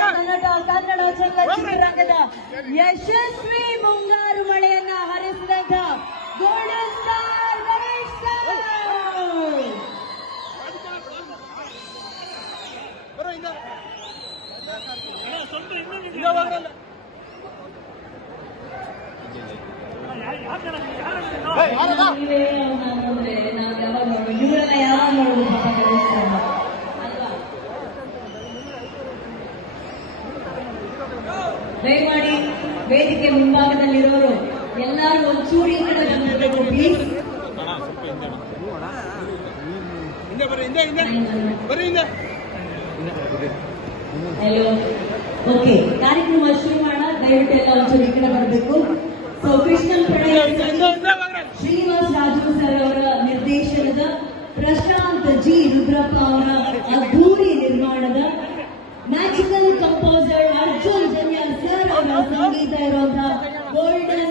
ಕನ್ನಡ ಚಲನಚಿತ್ರರಂಗದ ಯಶಸ್ವಿ ಮುಂಗಾರು ಮಳೆಯನ್ನ ಹರಿಸಿದಂತ golden star Ganesh sir. ಇವರನ್ನ ಯಾವಾಗ ನೋಡುದು ಪಾಪ ಗಣೇಶ್ ಸರ್ ದಯಮಾಡಿ ವೇದಿಕೆ ಮುಂಭಾಗದಲ್ಲಿರೋರು ಎಲ್ಲರೂ ಒಂಚೂರು ಈ ಕಡೆ ಬಂದಿರಬೇಕು ಪ್ಲೀಸ್. ಹಲೋ, ಓಕೆ, ಕಾರ್ಯಕ್ರಮ ಶುರು ಮಾಡೋಣ. ದಯವಿಟ್ಟು ಎಲ್ಲ ಒಂಚೂರು ಈ ಕಡೆ ಬರಬೇಕು. ಸೊ ಕೃಷ್ಣನ್ ಪ್ರಣಯ ಶ್ರೀನಿವಾಸ್ ರಾಜು ಸರ್ ಅವರ ನಿರ್ದೇಶನದ, ಪ್ರಶಾಂತ್ ಜಿ ರುದ್ರಪ್ಪ ಅವರ ಅದ್ಧೂರಿ ನಿರ್ಮಾಣದ, ಮ್ಯಾಜಿಕಲ್ ಕಂಪೋಸರ್ ಅರ್ಜುನ್ ಜನ್ಯಾಲ್ ಸರ್ ಅವರ ಸಂಗೀತ ಇರುವಂತಹ ಗೋಲ್ಡನ್